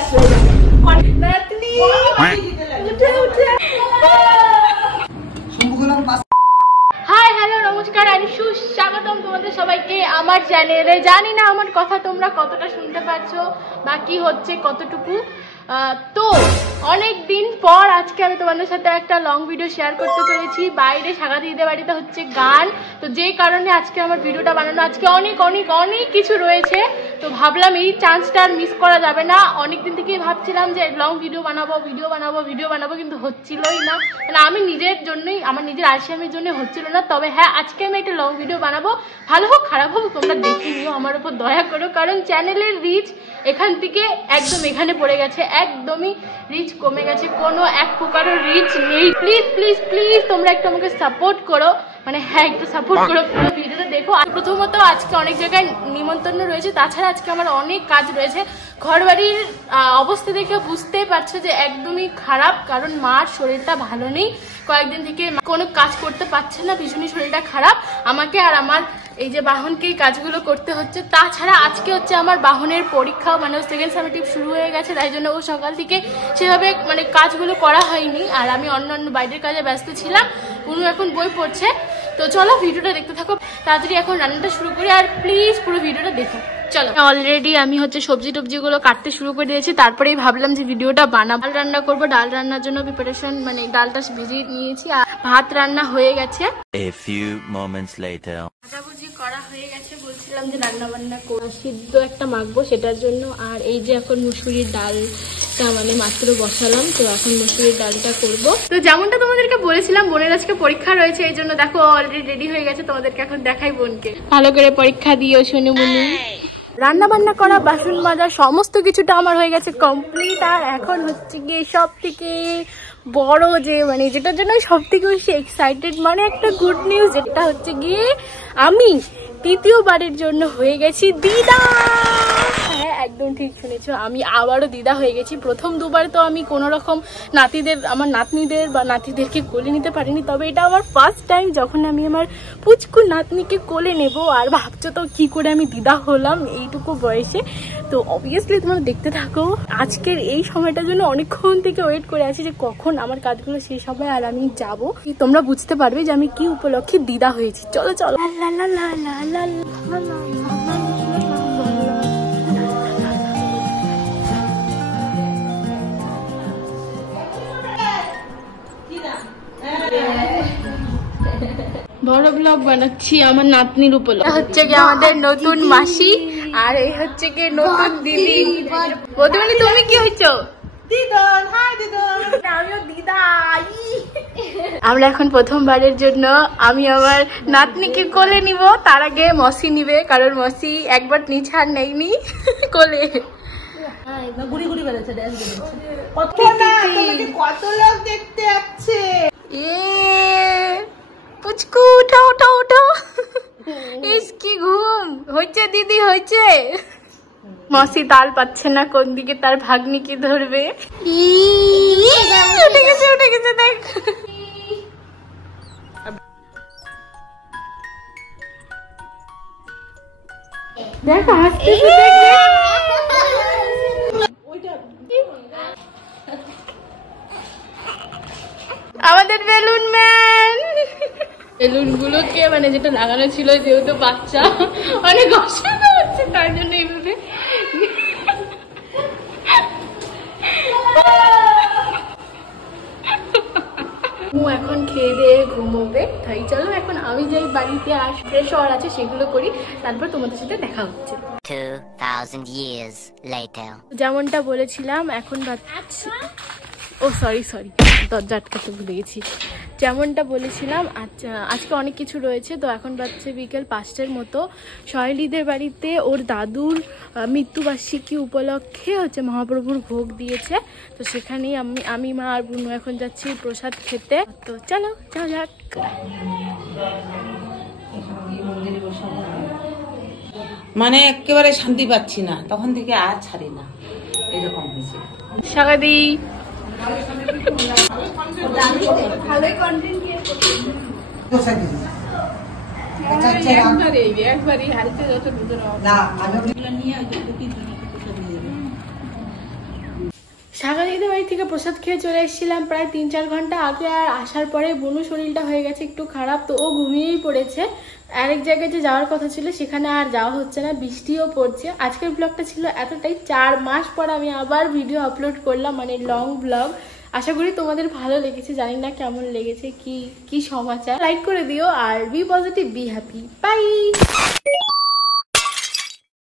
আসলো নাতনি উঠে উঠে। হাই হ্যালো নমস্কার আমি সুস্বাগতম তোমাদের সবাইকে আমার চ্যানেলে। জানি না আমার কথা তোমরা কতটা শুনতে পাচ্ছো বা কি হচ্ছে কতটুকু। তো অনেক দিন পর আজকে আমি তোমাদের সাথে একটা লং ভিডিও শেয়ার করতে চলেছি। বাইরে সাগা দিদিদের বাড়িতে হচ্ছে গান, তো যেই কারণে আজকে আমার ভিডিওটা বানানো। আজকে অনেক অনেক অনেক কিছু রয়েছে, তো ভাবলাম এই চান্সটা আর মিস করা যাবে না। অনেক দিন থেকেই ভাবছিলাম যে লং ভিডিও বানাবো কিন্তু হচ্ছিলই না। মানে আমি নিজের জন্যই, আমার নিজের আলসেমির জন্য হচ্ছিল না। তবে হ্যাঁ, আজকে আমি একটা লং ভিডিও বানাবো, ভালো হোক খারাপ হোক তোমরা দেখে নিও, আমার উপর দয়া করো। কারণ চ্যানেলের রিচ এখান থেকে একদম এখানে পড়ে গেছে, একদমই রিচ কমে গেছে, কোনো এক প্রকারও রিচ নেই। প্লিজ প্লিজ প্লিজ তোমরা একটু আমাকে সাপোর্ট করো, মানে হ্যাঁ একটু সাপোর্ট করো, পুরো ভিডিওটা দেখো। আর প্রথমত আজকে অনেক জায়গায় নিমন্ত্রণ রয়েছে, তাছাড়া আজকে আমার অনেক কাজ রয়েছে। ঘরবাড়ির অবস্থা দেখে বুঝতেই পারছো যে একদমই খারাপ, কারণ মার শরীরটা ভালো নেই, কয়েকদিন থেকে কোনো কাজ করতে পারছে না, ভীষণই শরীরটা খারাপ। আমাকে আর আমার এই যে বাহনকেই কাজগুলো করতে হচ্ছে। তাছাড়া আজকে হচ্ছে আমার বাহনের পরীক্ষা, মানে সেকেন্ড সামেটিভ শুরু হয়ে গেছে, তাই জন্য ও সকাল থেকে সেভাবে মানে কাজগুলো করা হয়নি। আর আমি অন্য বাইরের কাজে ব্যস্ত ছিলাম, উনি এখন বই পড়ছে। তো চলো ভিডিওটা দেখতে থাকো, তাড়াতাড়ি এখন রান্নাটা শুরু করি। আর প্লিজ পুরো ভিডিওটা দেখো। চলো, অলরেডি আমি হচ্ছে সবজি টবজিগুলো কাটতে শুরু করে দিয়েছি, তারপরেই ভাবলাম যে ভিডিওটা বানাবো। ডাল রান্না করবো, ডাল রান্নার জন্য প্রিপারেশন, মানে ডালটা ভিজিয়ে নিয়েছি আর ভাত রান্না হয়ে গেছে। A few moments later. ভাজাভুজি করা হয়ে গেছে, বলছিলাম যে রান্না বান্না করা, সিদ্ধ একটা মাখবো সেটার জন্য। আর এই যে এখন মুসুরির ডালটা মানে মাত্র বসালাম, তো এখন মুসুরির ডালটা করব। তো যেমনটা তোমাদেরকে বলেছিলাম, বোনের আজকে পরীক্ষা রয়েছে, এই জন্য দেখো অলরেডি রেডি হয়ে গেছে। তোমাদেরকে এখন দেখাই বোনকে, ভালো করে পরীক্ষা দিও সোনুমুনি। রান্না বান্না করা, বাসন মাজা, সমস্ত কিছুটা আমার হয়ে গেছে কমপ্লিট। আর এখন হচ্ছে গিয়ে সব থেকে বড় যে মানে যেটার জন্য সব থেকে বেশি এক্সাইটেড, মানে একটা গুড নিউজ, যেটা হচ্ছে গিয়ে আমি তৃতীয়বারের জন্য হয়ে গেছি দিদা। হ্যাঁ একদম ঠিক শুনেছো, আমি আবারও দিদা হয়ে গেছি। প্রথম দুবার তো আমি কোনো রকম নাতিদের, আমার নাতনিদের বা নাতিদেরকে কোলে নিতে পারিনি, তবে এটা আমার ফার্স্ট টাইম যখন আমি আমার পুচকু নাতনিকে কোলে নেব। আর ভাবছো তো কি করে আমি দিদা হলাম এইটুকু বয়সে। তো অবভিয়াসলি তোমরা দেখতে থাকো। আজকের এই সময়টার জন্য অনেকক্ষণ থেকে ওয়েট করে আছি যে কখন আমার কাজগুলো শেষ হবে আর আমি যাবো। তোমরা বুঝতে পারবে যে আমি কি উপলক্ষে দিদা হয়েছি। চলো চলো। বড় ব্লগ বানাচ্ছি আমার নাতনির উপলক্ষে। হচ্ছে কি আমাদের নতুন মাসি, আর এই হচ্ছে কি নতুন দিদি। বলতে মানে তুমি কি হইছো? দিদন। হাই দিদন। আমিও দিদা। আমরা এখন প্রথমবারের জন্য আমি আমার নাতনিকে কোলে নিব, তার আগে মসি নিবে, কারণ মসি একবার নিচে আর নেইনি কোলে। গুড়ি গুড়ি বেড়েছে, কত লোক দেখতে যাচ্ছে। পুচকু উঠো উঠো উঠো, কি ঘুম হয়েছে দিদি, হয়েছে। মসি তাল পাচ্ছে না কোন দিকে তার ভাগ্নিকে ধরবে। উঠে গেছে উঠে গেছে, দেখ দেখ হাসতে আমাদের বেলুন ম্যান। বেলুন গুলোকে মানে যেটা লাগানো ছিল, যেহেতু বাচ্চা অনেক অসুবিধা হচ্ছে, তার জন্য এইভাবে এখন খেয়ে দিয়ে ঘুমোবে। তাই চলো এখন আমি যাই বাড়িতে, আর ফ্রেশ হওয়ার আছে সেগুলো করি, তারপর তোমাদের সাথে দেখা হচ্ছে। 2000 years later. যেমনটা বলেছিলাম এখন বাচ্চা, ও সরি দরজা আটকাতে ভুলে গেছি। যেমনটা বলেছিলাম আজকে অনেক কিছু রয়েছে। তো এখন বাচ্চা বিকেল 5টার মতো, সহেলিদের বাড়িতে ওর দাদুর মৃত্যুবার্ষিকী উপলক্ষে হচ্ছে মহাপ্রভুর ভোগ দিয়েছে, তো সেখানেই আমি মা আর বুনু এখন যাচ্ছি প্রসাদ খেতে। তো চলো যাও যাক। মানে একেবারে শান্তি পাচ্ছি না, তখন থেকে আর ছাড়ি না, এরকম হয়েছে। সাগাদি সাগরিকাদের বাড়ি থেকে প্রসাদ খেয়ে চলে এসেছিলাম প্রায় 3-4 ঘন্টা আগে। আর আসার পরে বনু শরীরটা হয়ে গেছে একটু খারাপ, তো ও ঘুমিয়েই পড়েছে। আরেক জায়গায় যে যাওয়ার কথা ছিল সেখানে আর যাওয়া হচ্ছে না, বৃষ্টিও পড়ছে। আজকের ব্লগটা ছিল এতটাই। 4 মাস পর আমি আবার ভিডিও আপলোড করলাম, মানে লং ব্লগ। আশা করি তোমাদের ভালো লেগেছে, জানি না কেমন লেগেছে, কি সমাচার। লাইক করে দিও আর be positive, be happy, by.